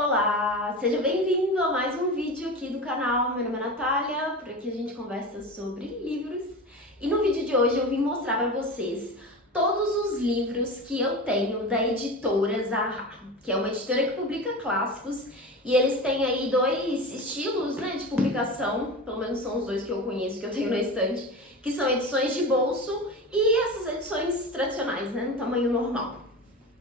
Olá, seja bem-vindo a mais um vídeo aqui do canal. Meu nome é Natália, por aqui a gente conversa sobre livros. E no vídeo de hoje eu vim mostrar para vocês todos os livros que eu tenho da editora Zaha, que é uma editora que publica clássicos. E eles têm aí dois estilos, né, de publicação, pelo menos são os dois que eu conheço, que eu tenho na estante, que são edições de bolso e essas edições tradicionais, né, no tamanho normal.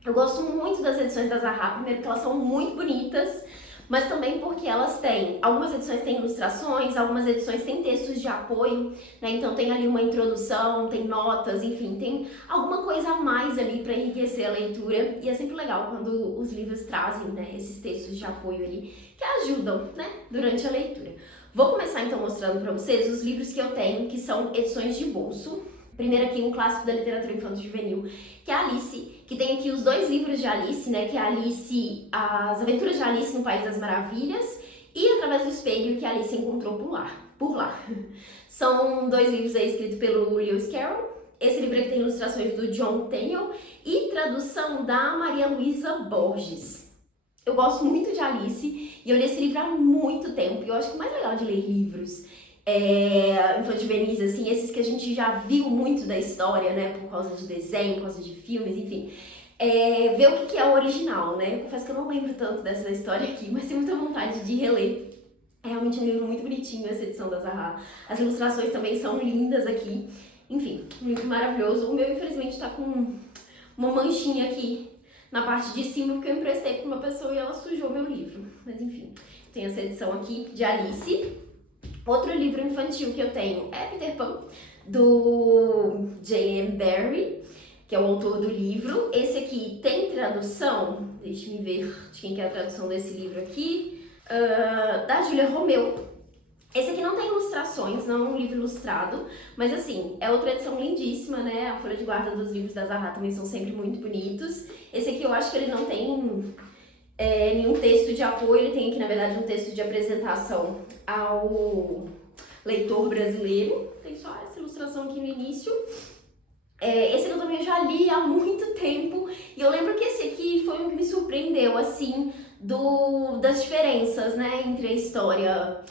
Eu gosto muito das edições da Zaha, primeiro porque elas são muito bonitas, mas também porque elas têm, algumas edições têm ilustrações, algumas edições têm textos de apoio, né? Então tem ali uma introdução, tem notas, enfim, tem alguma coisa a mais ali para enriquecer a leitura. E é sempre legal quando os livros trazem, né, esses textos de apoio ali que ajudam, né, durante a leitura. Vou começar então mostrando para vocês os livros que eu tenho, que são edições de bolso. Primeiro aqui um clássico da literatura infanto-juvenil, que é a Alice, que tem aqui os dois livros de Alice, né, que é Alice, As Aventuras de Alice no País das Maravilhas e Através do Espelho, que a Alice encontrou por lá. São dois livros aí escritos pelo Lewis Carroll. Esse livro aqui tem ilustrações do John Tenniel e tradução da Maria Luísa Borges. Eu gosto muito de Alice e eu li esse livro há muito tempo e eu acho que o mais legal de ler livros infanto-juvenis, assim, esses que a gente já viu muito da história, né, por causa de desenho, por causa de filmes, enfim, ver o que é o original, né. Eu confesso que eu não lembro tanto dessa história aqui, mas tenho muita vontade de reler. É realmente um livro muito bonitinho, essa edição da Zaha. As ilustrações também são lindas aqui. Enfim, um livro maravilhoso. O meu, infelizmente, tá com uma manchinha aqui na parte de cima, porque eu emprestei pra uma pessoa e ela sujou meu livro. Mas enfim, tem essa edição aqui de Alice. Outro livro infantil que eu tenho é Peter Pan, do J.M. Barrie, que é o autor do livro. Esse aqui tem tradução, deixa-me ver de quem que é a tradução desse livro aqui, da Júlia Romeu. Esse aqui não tem ilustrações, não é um livro ilustrado, mas assim, é outra edição lindíssima, né? A folha de guarda dos livros da Zaha também são sempre muito bonitos. Esse aqui eu acho que ele não tem nenhum texto de apoio, ele tem aqui na verdade um texto de apresentação ao leitor brasileiro. Tem só essa ilustração aqui no início. Esse aqui eu também já li há muito tempo e eu lembro que esse aqui foi um que me surpreendeu, assim, das diferenças, né, entre a história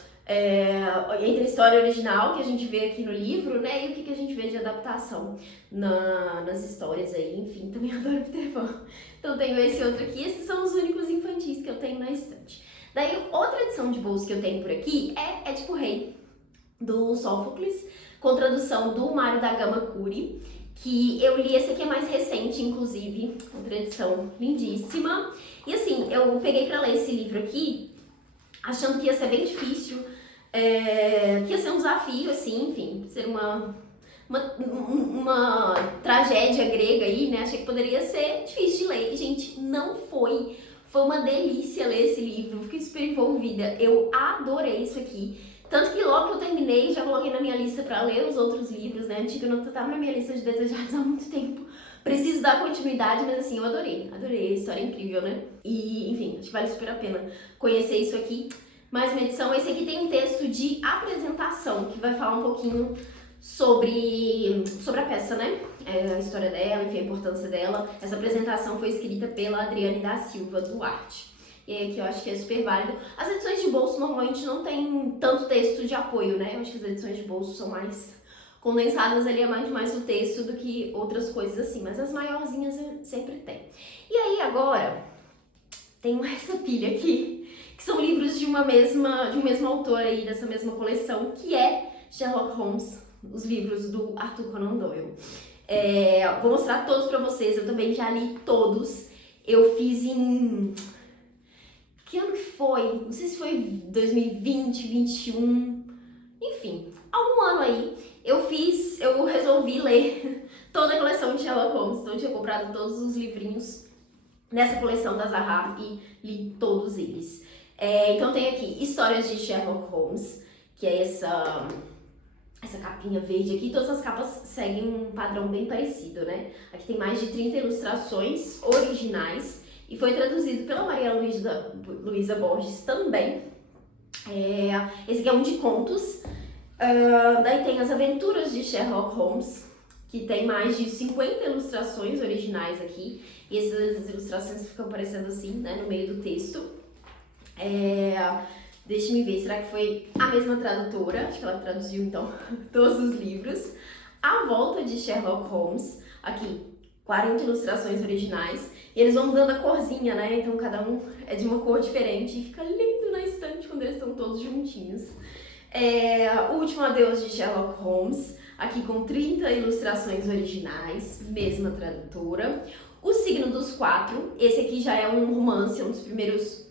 original que a gente vê aqui no livro, né, e o que a gente vê de adaptação nas histórias aí. Enfim, também adoro Peter Pan. Então tenho esse outro aqui. Esses são os únicos infantis que eu tenho na estante. Daí outra edição de bolso que eu tenho por aqui é Édipo Rei, do Sófocles, com tradução do Mário da Gama Cury, que eu li. Esse aqui é mais recente, inclusive, outra edição lindíssima. E assim, eu peguei pra ler esse livro aqui achando que ia ser bem difícil, que ia ser um desafio, assim, enfim, ser uma tragédia grega aí, né? Achei que poderia ser difícil de ler. E, gente, não foi. Foi uma delícia ler esse livro, fiquei super envolvida. Eu adorei isso aqui. Tanto que logo que eu terminei, já coloquei na minha lista pra ler os outros livros, né? Antiga não tava na minha lista de desejados há muito tempo. Preciso dar continuidade, mas assim, eu adorei. Adorei, a história é incrível, né? E, enfim, acho que vale super a pena conhecer isso aqui. Mais uma edição. Esse aqui tem um texto de apresentação, que vai falar um pouquinho sobre a peça, né? A história dela, enfim, a importância dela. Essa apresentação foi escrita pela Adriane da Silva Duarte. E aí aqui eu acho que é super válido. As edições de bolso normalmente não tem tanto texto de apoio, né? Eu acho que as edições de bolso são mais condensadas ali, é mais o texto do que outras coisas assim. Mas as maiorzinhas sempre tem. E aí agora, tenho essa pilha aqui, que são livros de um mesmo autor aí, dessa mesma coleção, que é Sherlock Holmes, os livros do Arthur Conan Doyle. Vou mostrar todos pra vocês, eu também já li todos. Eu fiz em... Que ano que foi? Não sei se foi 2020, 2021, enfim, algum ano aí. Eu resolvi ler toda a coleção de Sherlock Holmes, então eu tinha comprado todos os livrinhos nessa coleção da Zaha e li todos eles. Então tem aqui Histórias de Sherlock Holmes, que é essa capinha verde aqui. Todas as capas seguem um padrão bem parecido, né? Aqui tem mais de 30 ilustrações originais e foi traduzido pela Maria Luísa Borges também. Esse aqui é um de contos. Daí tem As Aventuras de Sherlock Holmes, que tem mais de 50 ilustrações originais aqui. E essas ilustrações ficam aparecendo assim, né, no meio do texto. Deixa-me ver, será que foi a mesma tradutora? Acho que ela traduziu, então, todos os livros. A Volta de Sherlock Holmes, aqui, 40 ilustrações originais. E eles vão mudando a corzinha, né? Então cada um é de uma cor diferente e fica lindo na estante quando eles estão todos juntinhos. O Último Adeus de Sherlock Holmes, aqui com 30 ilustrações originais, mesma tradutora. O Signo dos Quatro, esse aqui já é um romance, um dos primeiros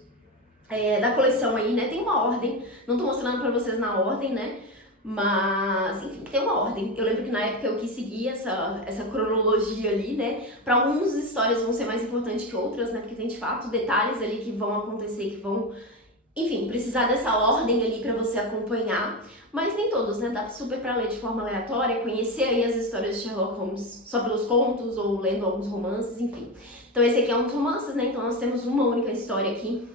da coleção aí, né? Tem uma ordem, não tô mostrando pra vocês na ordem, né? Mas, enfim, tem uma ordem. Eu lembro que na época eu quis seguir essa cronologia ali, né? Pra algumas histórias vão ser mais importantes que outras, né? Porque tem, de fato, detalhes ali que vão acontecer, que vão, enfim, precisar dessa ordem ali pra você acompanhar. Mas nem todos, né? Dá super pra ler de forma aleatória, conhecer aí as histórias de Sherlock Holmes só pelos contos ou lendo alguns romances, enfim. Então esse aqui é um dos romances, né? Então nós temos uma única história aqui,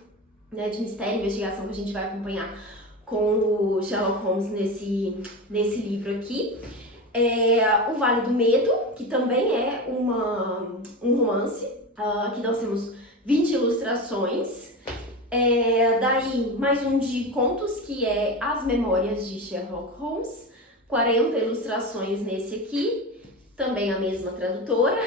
né, de mistério e investigação que a gente vai acompanhar com o Sherlock Holmes nesse livro aqui. O Vale do Medo, que também é um romance. Aqui nós temos 20 ilustrações. Daí, mais um de contos, que é As Memórias de Sherlock Holmes. 40 ilustrações nesse aqui, também a mesma tradutora.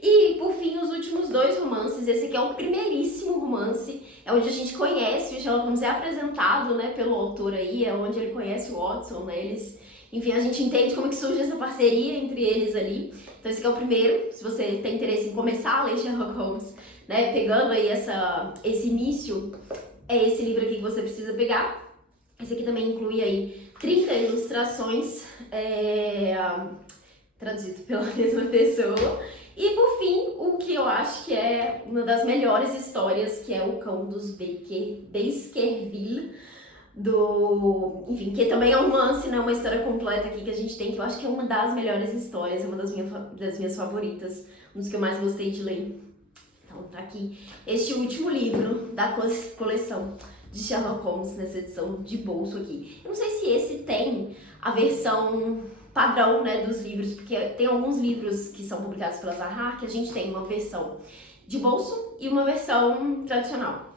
E, por fim, os últimos dois romances. Esse aqui é o primeiríssimo romance, é onde a gente conhece o Sherlock Holmes, é apresentado, né, pelo autor aí, é onde ele conhece o Watson, né, enfim, a gente entende como que surge essa parceria entre eles ali. Então esse aqui é o primeiro, se você tem interesse em começar a ler Sherlock Holmes, né, pegando aí esse início, é esse livro aqui que você precisa pegar. Esse aqui também inclui aí 30 ilustrações, traduzido pela mesma pessoa. E por fim, o que eu acho que é uma das melhores histórias, que é O Cão dos Baskerville, enfim, que também é um romance, né, uma história completa aqui que a gente tem, que eu acho que é uma das melhores histórias, é uma das minhas favoritas, um dos que eu mais gostei de ler. Então tá aqui este último livro da coleção de Sherlock Holmes, nessa edição de bolso aqui. Eu não sei se esse tem a versão padrão, né, dos livros, porque tem alguns livros que são publicados pela Zahar que a gente tem uma versão de bolso e uma versão tradicional.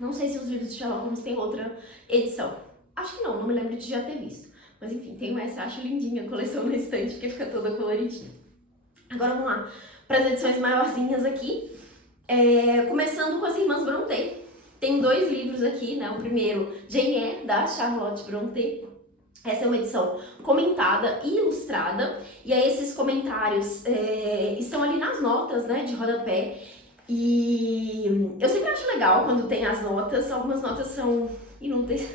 Não sei se os livros de Sherlock Holmes têm outra edição. Acho que não me lembro de já ter visto. Mas enfim, tenho essa, acho lindinha a coleção na estante, porque fica toda coloridinha. Agora vamos lá para as edições maiorzinhas aqui. Começando com as Irmãs Brontë. Tem dois livros aqui, né? O primeiro, Jane Eyre, da Charlotte Brontë. Essa é uma edição comentada e ilustrada, e aí esses comentários estão ali nas notas, né, de rodapé, e eu sempre acho legal quando tem as notas. Algumas notas são inúteis,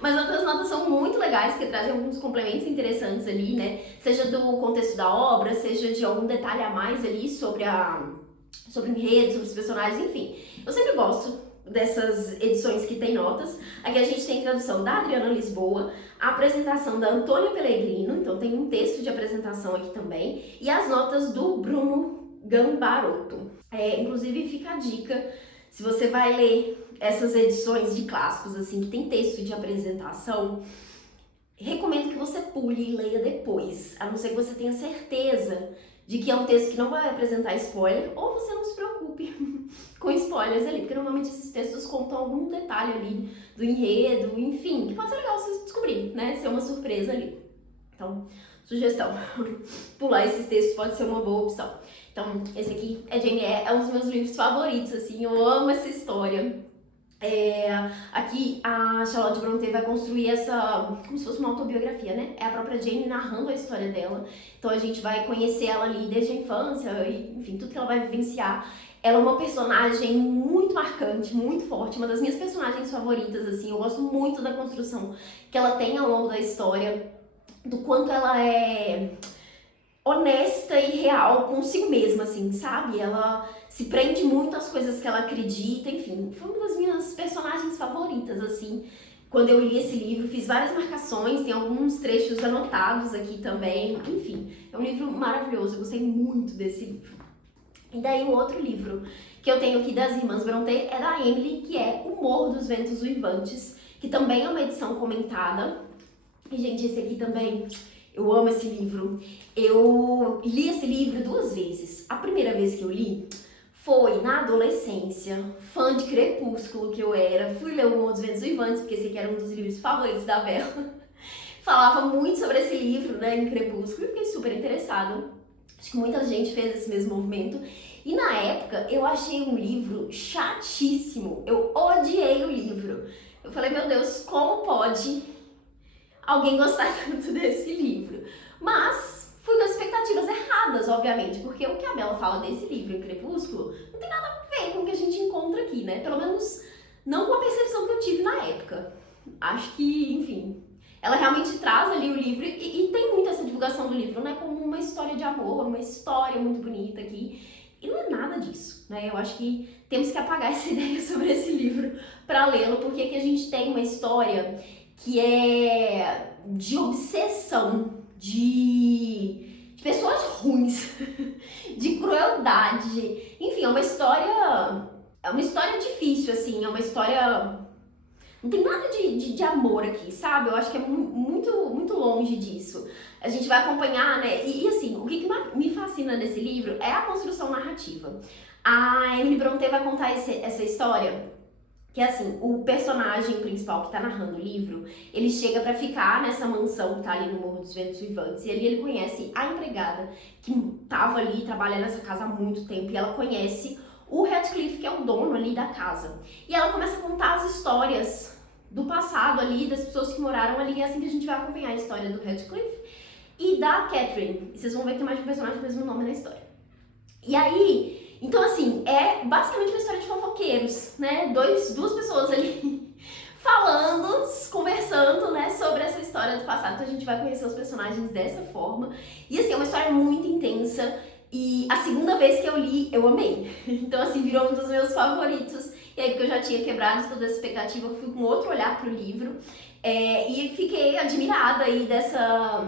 mas outras notas são muito legais, porque trazem alguns complementos interessantes ali, né, seja do contexto da obra, seja de algum detalhe a mais ali sobre o enredo, sobre os personagens, enfim. Eu sempre gosto dessas edições que tem notas. Aqui a gente tem tradução da Adriana Lisboa, a apresentação da Antônia Pellegrino, então tem um texto de apresentação aqui também, e as notas do Bruno Gambarotto. Inclusive fica a dica, se você vai ler essas edições de clássicos assim, que tem texto de apresentação, recomendo que você pule e leia depois, a não ser que você tenha certeza de que é um texto que não vai apresentar spoiler, ou você não se preocupe com spoilers ali, porque normalmente esses textos contam algum detalhe ali do enredo, enfim, que pode ser legal você descobrir, né, ser uma surpresa ali. Então, sugestão, pular esses textos pode ser uma boa opção. Então, esse aqui é Jane Eyre, é um dos meus livros favoritos, assim, eu amo essa história. Aqui a Charlotte Brontë vai construir como se fosse uma autobiografia, né? É a própria Jane narrando a história dela. Então a gente vai conhecer ela ali desde a infância, e, enfim, tudo que ela vai vivenciar. Ela é uma personagem muito marcante, muito forte, uma das minhas personagens favoritas, assim. Eu gosto muito da construção que ela tem ao longo da história, do quanto ela é honesta e real consigo mesma, assim, sabe? Ela se prende muito às coisas que ela acredita, enfim, foi uma das minhas personagens favoritas, assim. Quando eu li esse livro, fiz várias marcações, tem alguns trechos anotados aqui também, enfim, é um livro maravilhoso, eu gostei muito desse livro. E daí o outro livro que eu tenho aqui das Irmãs Brontë é da Emily, que é O Morro dos Ventos Uivantes, que também é uma edição comentada. E, gente, esse aqui também, eu amo esse livro. Eu li esse livro 2 vezes. A primeira vez que eu li foi na adolescência, fã de Crepúsculo que eu era, fui ler O Morro dos Ventos Uivantes, porque esse aqui era um dos livros favoritos da Bella. Falava muito sobre esse livro, né, em Crepúsculo, e fiquei super interessada. Acho que muita gente fez esse mesmo movimento. E na época, eu achei um livro chatíssimo. Eu odiei o livro. Eu falei, meu Deus, como pode alguém gostar tanto desse livro? Mas fui com as expectativas erradas, obviamente, porque o que a Bella fala desse livro em Crepúsculo não tem nada a ver com o que a gente encontra aqui, né? Pelo menos não com a percepção que eu tive na época. Acho que, enfim, ela realmente traz ali o livro e tem muito essa divulgação do livro, né? Como uma história de amor, uma história muito bonita aqui. E não é nada disso, né? Eu acho que temos que apagar essa ideia sobre esse livro para lê-lo, porque aqui a gente tem uma história que é de obsessão, de pessoas ruins, de crueldade. Enfim, é uma história difícil, assim, é uma história... Não tem nada de amor aqui, sabe? Eu acho que é muito longe disso. A gente vai acompanhar, né? E assim, o que me fascina nesse livro é a construção narrativa. A Emily Brontë vai contar essa história, que é assim, o personagem principal que tá narrando o livro, ele chega pra ficar nessa mansão que tá ali no Morro dos Ventos Uivantes, e ali ele conhece a empregada que tava ali trabalhando nessa casa há muito tempo, e ela conhece o Radcliffe, que é o dono ali da casa. E ela começa a contar as histórias do passado ali, das pessoas que moraram ali, e é assim que a gente vai acompanhar a história do Radcliffe e da Catherine. E vocês vão ver que tem mais de um personagem com o mesmo nome na história. E aí, então assim, é basicamente uma história de fofoqueiros, né? Duas pessoas ali falando, conversando, né, sobre essa história do passado. Então a gente vai conhecer os personagens dessa forma. E assim, é uma história muito intensa. E a segunda vez que eu li, eu amei. Então, assim, virou um dos meus favoritos. E aí, porque eu já tinha quebrado toda essa expectativa, eu fui com outro olhar pro livro. E fiquei admirada aí dessa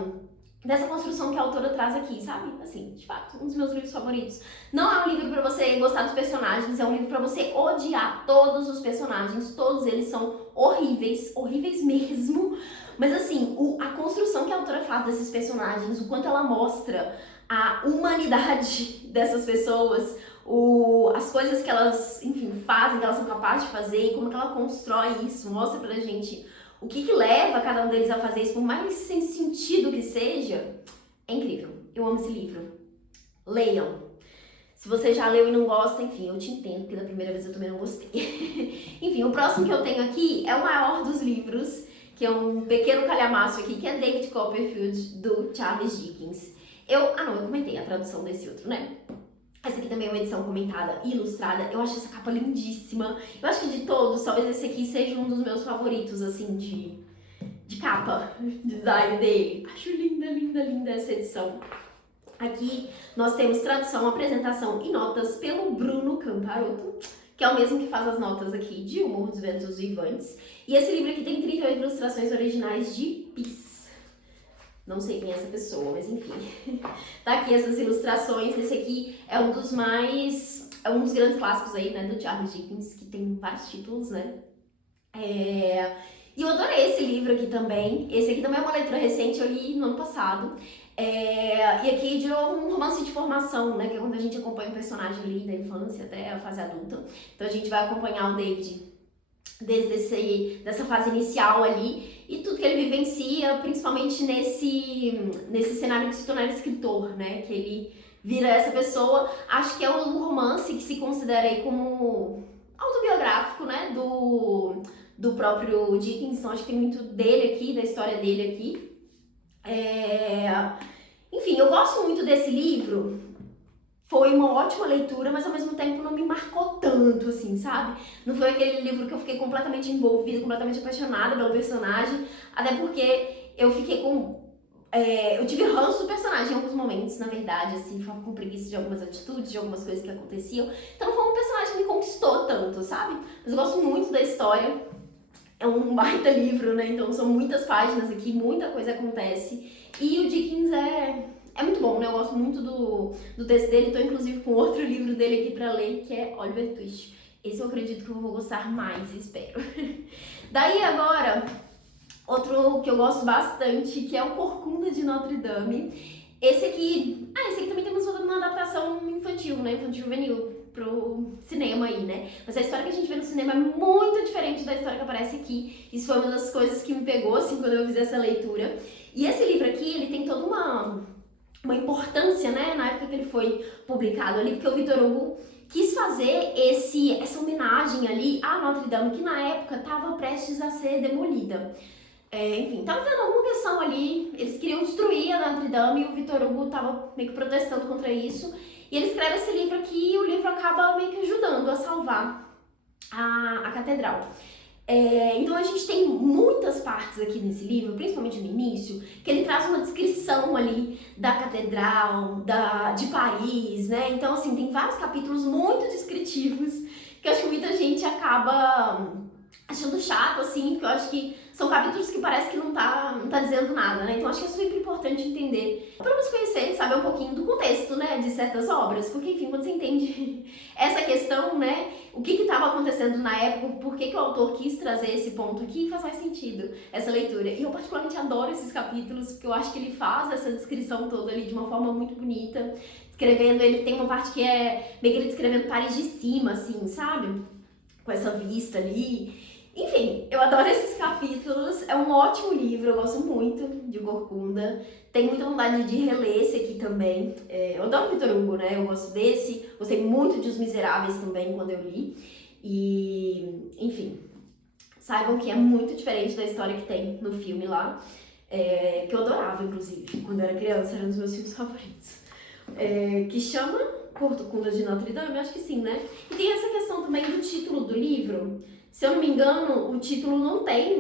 construção que a autora traz aqui, sabe? Assim, de fato, um dos meus livros favoritos. Não é um livro pra você gostar dos personagens, é um livro pra você odiar todos os personagens. Todos eles são horríveis, horríveis mesmo. Mas assim, a construção que a autora faz desses personagens, o quanto ela mostra a humanidade dessas pessoas, as coisas que elas, enfim, fazem, que elas são capazes de fazer, e como que ela constrói isso, mostra pra gente o que leva cada um deles a fazer isso, por mais sem sentido que seja. É incrível. Eu amo esse livro. Leiam. Se você já leu e não gosta, enfim, eu te entendo, porque da primeira vez eu também não gostei. Enfim, o próximo que eu tenho aqui é o maior dos livros, que é um pequeno calhamaço aqui, que é David Copperfield, do Charles Dickens. Eu comentei a tradução desse outro, né? Essa aqui também é uma edição comentada e ilustrada. Eu acho essa capa lindíssima. Eu acho que de todos, talvez esse aqui seja um dos meus favoritos, assim, de capa, design dele. Acho linda, linda, linda essa edição. Aqui nós temos tradução, apresentação e notas pelo Bruno Camparotto, que é o mesmo que faz as notas aqui de O Morro dos Ventos Uivantes. E esse livro aqui tem 38 ilustrações originais de Pis. Não sei quem é essa pessoa, mas enfim. Tá aqui essas ilustrações. Esse aqui é um dos grandes clássicos aí, né, do Charles Dickens, que tem vários títulos, né? E eu adorei esse livro aqui também. Esse aqui também é uma leitura recente, eu li no ano passado. E aqui, de novo, um romance de formação, né? Que é quando a gente acompanha o personagem ali da infância até a fase adulta. Então a gente vai acompanhar o David desde dessa fase inicial ali e tudo que ele vivencia, principalmente nesse cenário de se tornar escritor, né? Que ele vira essa pessoa. Acho que é um romance que se considera aí como autobiográfico, né? Do próprio Dickens. Então acho que tem muito dele aqui, da história dele aqui. Enfim, eu gosto muito desse livro. Foi uma ótima leitura, mas ao mesmo tempo não me marcou tanto, assim, sabe? Não foi aquele livro que eu fiquei completamente envolvida, completamente apaixonada pelo personagem, até porque eu fiquei eu tive ranço do personagem em alguns momentos, na verdade, assim, ficava com preguiça de algumas atitudes, de algumas coisas que aconteciam. Então não foi um personagem que me conquistou tanto, sabe? Mas eu gosto muito da história. É um baita livro, né? Então são muitas páginas aqui, muita coisa acontece. E o Dickens é muito bom, né? Eu gosto muito do texto dele. Tô inclusive com outro livro dele aqui pra ler, que é Oliver Twist. Esse eu acredito que eu vou gostar mais, espero. Daí agora, outro que eu gosto bastante, que é o Corcunda de Notre Dame. Esse aqui também temos uma adaptação infantil, né? Infantil juvenil. pro cinema aí, né? Mas a história que a gente vê no cinema é muito diferente da história que aparece aqui. Isso foi uma das coisas que me pegou, assim, quando eu fiz essa leitura. E esse livro aqui, ele tem toda uma importância, né, na época que ele foi publicado ali, porque o Victor Hugo quis fazer essa homenagem ali à Notre Dame, que na época estava prestes a ser demolida. Enfim, tava tendo alguma questão ali, eles queriam destruir a Notre Dame e o Victor Hugo tava meio que protestando contra isso. E ele escreve esse livro aqui e o livro acaba meio que ajudando a salvar a catedral. Então a gente tem muitas partes aqui nesse livro, principalmente no início, que ele traz uma descrição ali da catedral, de Paris, né? Então assim, tem vários capítulos muito descritivos que eu acho que muita gente acaba achando chato, assim, porque eu acho que são capítulos que parece que não tá dizendo nada, né? Então acho que é super importante entender, pra nos conhecer, saber um pouquinho do contexto, né, de certas obras, porque enfim, quando você entende essa questão, né, o que estava acontecendo na época, por que o autor quis trazer esse ponto aqui, faz mais sentido essa leitura. E eu particularmente adoro esses capítulos, porque eu acho que ele faz essa descrição toda ali de uma forma muito bonita, escrevendo, ele tem uma parte que é meio que ele descrevendo Paris de cima, assim, sabe? Com essa vista ali. Enfim, eu adoro esses capítulos, é um ótimo livro, eu gosto muito de Corcunda, tenho muita vontade de reler esse aqui também. Eu adoro Victor Hugo, né, eu gosto desse, gostei muito de Os Miseráveis também quando eu li, e enfim, saibam que é muito diferente da história que tem no filme lá, que eu adorava inclusive, quando eu era criança, era um dos meus filmes favoritos, que chama Corcunda de Notre Dame, eu acho que sim, né, e tem essa questão também do título do livro. Se eu não me engano, o título não tem...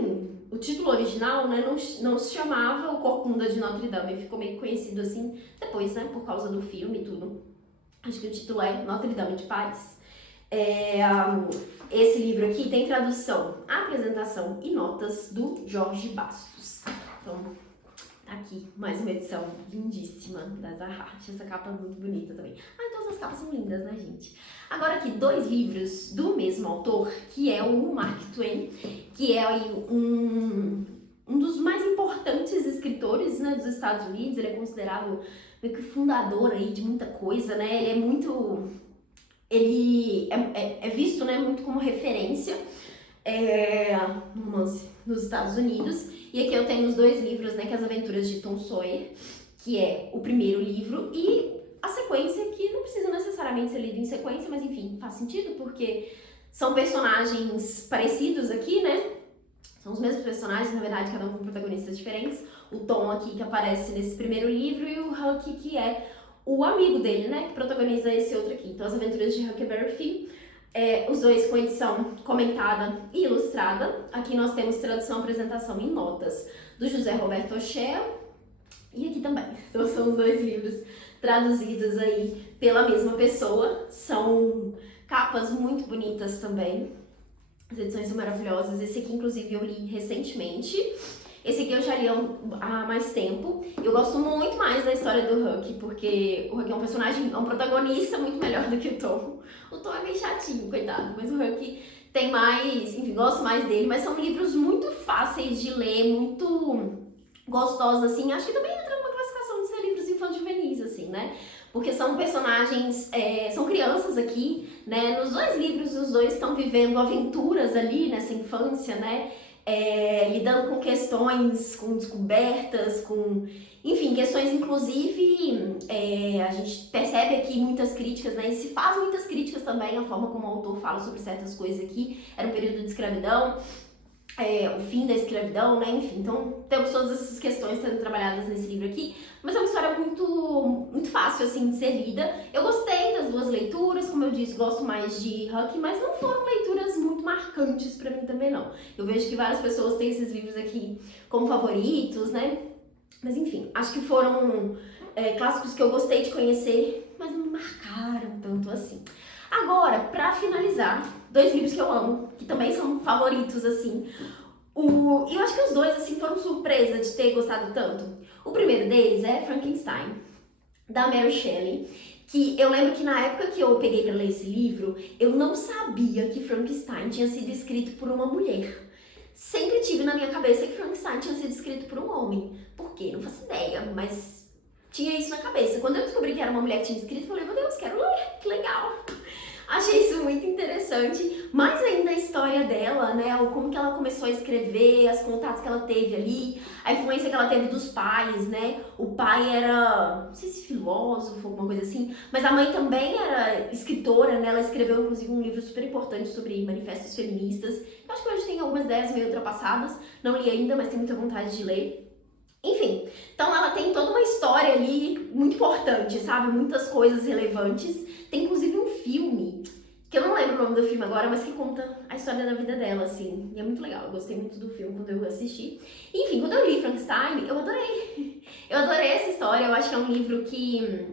O título original, né, não se chamava O Corcunda de Notre Dame. Ficou meio conhecido assim depois, né, por causa do filme e tudo. Acho que o título é Notre Dame de Paris. Esse livro aqui tem tradução, apresentação e notas do Jorge Bastos. Então, tá aqui mais uma edição lindíssima da Zaha. Essa capa é muito bonita também. Todas as capas são lindas, né, gente? Agora aqui, 2 livros do mesmo autor, que é o Mark Twain, que é aí um dos mais importantes escritores, né, dos Estados Unidos. Ele é considerado meio que fundador aí de muita coisa, né? Ele é muito... Ele é visto, né, muito como referência no romance nos Estados Unidos. E aqui eu tenho os 2 livros, né, que é As Aventuras de Tom Sawyer, que é o primeiro livro, e a sequência, que não precisa necessariamente ser lido em sequência, mas enfim, faz sentido, porque são personagens parecidos aqui, né? São os mesmos personagens, na verdade, cada um com protagonistas diferentes. O Tom aqui, que aparece nesse primeiro livro, e o Huck, que é o amigo dele, né, que protagoniza esse outro aqui. Então, As Aventuras de Huckleberry Finn, os 2 com edição comentada e ilustrada. Aqui nós temos tradução, apresentação e notas do José Roberto Ochea, e aqui também. Então, são os 2 livros traduzidos aí pela mesma pessoa. São capas muito bonitas também. As edições são maravilhosas. Esse aqui, inclusive, eu li recentemente. Esse aqui eu já li há mais tempo. Eu gosto muito mais da história do Huck, porque o Huck é um personagem, é um protagonista muito melhor do que o Tom. O Tom é meio chatinho, coitado, mas o Huck tem mais, enfim, gosto mais dele. Mas são livros muito fáceis de ler, muito gostosos, assim. Acho que também entra numa classificação de ser livros infanto-juvenis, assim, né? Porque são personagens, são crianças aqui, né? Nos 2 livros, os 2 estão vivendo aventuras ali nessa infância, né? Lidando com questões, com descobertas, com... Enfim, questões, inclusive, a gente percebe aqui muitas críticas, né? E se faz muitas críticas também, a forma como o autor fala sobre certas coisas aqui. Era um período de escravidão, o fim da escravidão, né? Enfim, então temos todas essas questões sendo trabalhadas nesse livro aqui, mas é uma história muito fácil, assim, de ser lida. Eu gostei das 2 leituras, como eu disse, gosto mais de Huck, mas não foram leituras muito marcantes pra mim também, não. Eu vejo que várias pessoas têm esses livros aqui como favoritos, né? Mas enfim, acho que foram clássicos que eu gostei de conhecer, mas não me marcaram tanto assim. Agora, pra finalizar, 2 livros que eu amo, que também são favoritos, assim. Eu acho que os 2, assim, foram surpresa de ter gostado tanto. O primeiro deles é Frankenstein, da Mary Shelley, que eu lembro que na época que eu peguei pra ler esse livro, eu não sabia que Frankenstein tinha sido escrito por uma mulher. Sempre tive na minha cabeça que Frankenstein tinha sido escrito por um homem. Por quê? Não faço ideia, mas tinha isso na cabeça. Quando eu descobri que era uma mulher que tinha escrito, eu falei, meu Deus, quero ler, que legal. Achei isso muito interessante, mais ainda a história dela, né, o como que ela começou a escrever, os contatos que ela teve ali, a influência que ela teve dos pais, né, o pai era, não sei se filósofo, alguma coisa assim, mas a mãe também era escritora, né, ela escreveu inclusive um livro super importante sobre manifestos feministas, eu acho que hoje tem algumas ideias meio ultrapassadas, não li ainda, mas tenho muita vontade de ler. Enfim, então ela tem toda uma história ali muito importante, sabe? Muitas coisas relevantes. Tem inclusive um filme, que eu não lembro o nome do filme agora, mas que conta a história da vida dela, assim. E é muito legal, eu gostei muito do filme quando eu assisti. Enfim, quando eu li Frankenstein, eu adorei. Eu adorei essa história, eu acho que é um livro que...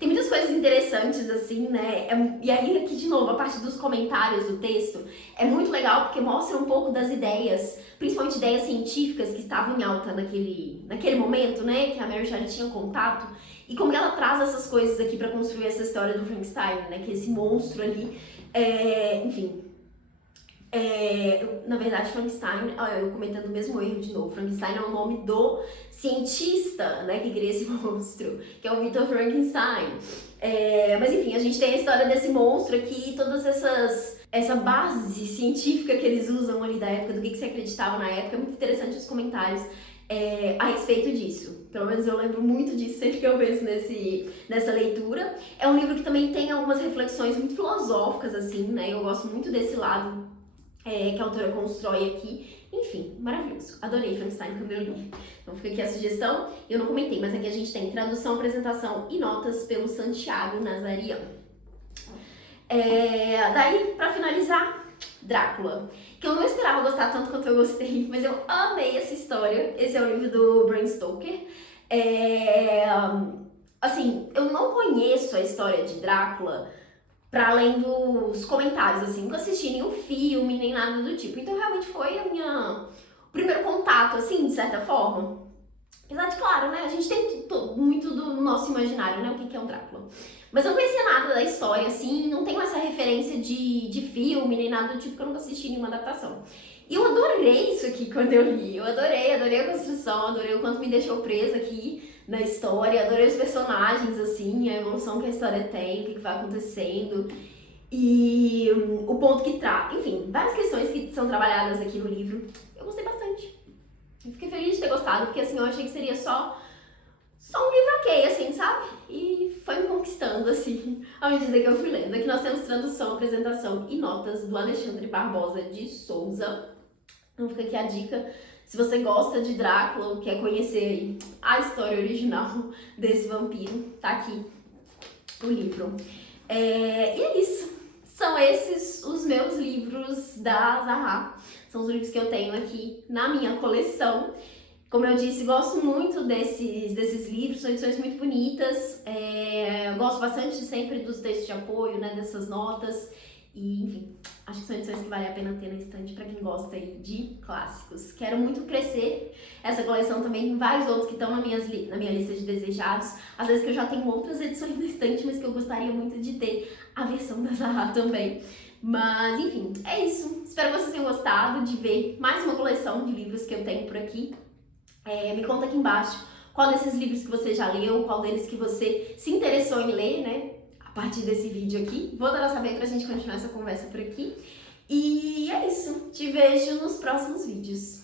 tem muitas coisas interessantes, assim, né? E aí, aqui de novo, a parte dos comentários do texto é muito legal porque mostra um pouco das ideias, principalmente ideias científicas que estavam em alta naquele momento, né? Que a Mary Shelley tinha contato. E como que ela traz essas coisas aqui pra construir essa história do Frankenstein, né? Que é esse monstro ali, enfim... na verdade, Frankenstein, eu cometendo o mesmo erro de novo, Frankenstein é o nome do cientista, né, que cria esse monstro, que é o Victor Frankenstein. Mas enfim, a gente tem a história desse monstro aqui, essa base científica que eles usam ali da época, do que se acreditava na época, é muito interessante os comentários a respeito disso. Pelo menos eu lembro muito disso sempre que eu vejo nessa leitura. É um livro que também tem algumas reflexões muito filosóficas, assim, né, eu gosto muito desse lado que a autora constrói aqui. Enfim, maravilhoso. Adorei Frankenstein quando eu li. Então fica aqui a sugestão. Eu não comentei, mas aqui a gente tem tradução, apresentação e notas pelo Santiago Nazarian. Daí, pra finalizar, Drácula. Que eu não esperava gostar tanto quanto eu gostei, mas eu amei essa história. Esse é o livro do Bram Stoker. Assim, eu não conheço a história de Drácula pra além dos comentários, assim, nunca assisti nenhum filme, nem nada do tipo. Então, realmente foi o primeiro contato, assim, de certa forma. Apesar de, claro, né, a gente tem muito do nosso imaginário, né, o que é um Drácula. Mas eu não conhecia nada da história, assim, não tenho essa referência de filme, nem nada do tipo, porque eu nunca assisti nenhuma adaptação. E eu adorei isso aqui quando eu li, eu adorei a construção, adorei o quanto me deixou presa aqui na história, adorei os personagens, assim, a evolução que a história tem, o que vai acontecendo e o ponto que traz, enfim, várias questões que são trabalhadas aqui no livro. Eu gostei bastante. Eu fiquei feliz de ter gostado, porque assim, eu achei que seria só um livro ok, assim, sabe? E foi me conquistando, assim, à medida que eu fui lendo. Aqui nós temos tradução, apresentação e notas do Alexandre Barbosa de Souza. Então fica aqui a dica. Se você gosta de Drácula ou quer conhecer aí a história original desse vampiro, tá aqui o livro. E é isso. São esses os meus livros da Zaha. São os livros que eu tenho aqui na minha coleção. Como eu disse, gosto muito desses livros, são edições muito bonitas. Gosto bastante sempre dos textos de apoio, né, dessas notas. E, enfim, acho que são edições que vale a pena ter na estante para quem gosta aí de clássicos. Quero muito crescer essa coleção também. Tem vários outros que estão na minha lista de desejados. Às vezes que eu já tenho outras edições na estante, mas que eu gostaria muito de ter a versão da Zaha também. Mas, enfim, é isso. Espero que vocês tenham gostado de ver mais uma coleção de livros que eu tenho por aqui. Me conta aqui embaixo qual desses livros que você já leu, qual deles que você se interessou em ler, né? A partir desse vídeo aqui. Vou dar a saber pra gente continuar essa conversa por aqui. E é isso. Te vejo nos próximos vídeos.